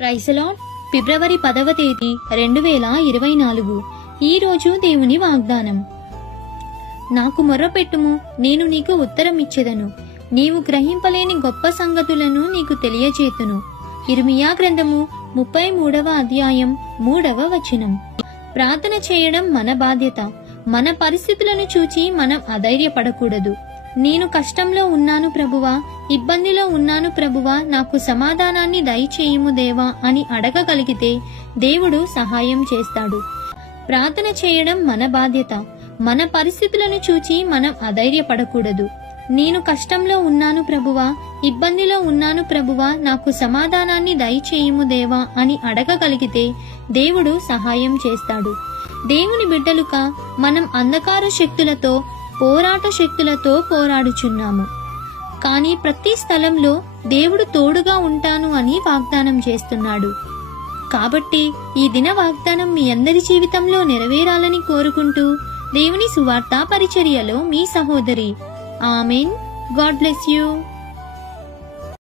Praise the lord. ఫిబ్రవరి 10వ తేదీ 2024. ఈ రోజు దేవుని వాగ్దానం. నాకు మొర్రపెట్టుము, నేను నీకు ఉత్తరం ఇచ్చెదను, నీవు గ్రహింపలేని గొప్ప సంగతులను నీకు తెలియజేతును. ఇర్మియా గ్రంథము 33వ అధ్యాయం 3వ వచనం. ప్రార్థన చేయడం మన బాధ్యత. మన పరిస్థితులను చూచి మనం అధైర్యపడకూడదు. నేను కష్టంలో ఉన్నాను ప్రభువా, ఇబ్బందిలో ఉన్నాను ప్రభువా, నాకు సమాధానాన్ని దయచేయుము దేవా అని అడగగలిగితే దేవుడు సహాయం చేస్తాడు. ప్రార్థన చేయడం మన బాధ్యత. మన పరిస్థితులను చూచి మనం అధైర్యపడకూడదు. నేను కష్టంలో ఉన్నాను ప్రభువా, ఇబ్బందిలో ఉన్నాను ప్రభువా, నాకు సమాధానాన్ని దయచేయుము దేవా అని అడగగలిగితే దేవుడు సహాయం చేస్తాడు. దేవుని బిడ్డలుగా మనం అంధకార శక్తులతో, పోరాట శక్తులతో పోరాడుచున్నాము. కానీ ప్రతి స్థలంలో దేవుడు తోడుగా ఉంటాను అని వాగ్దానం చేస్తున్నాడు. కాబట్టి ఈ దిన వాగ్దానం మీ అందరి జీవితంలో నెరవేరాలని కోరుకుంటూ దేవుని సువార్త పరిచర్యలో మీ సహోదరి. ఆమెన్. God bless you.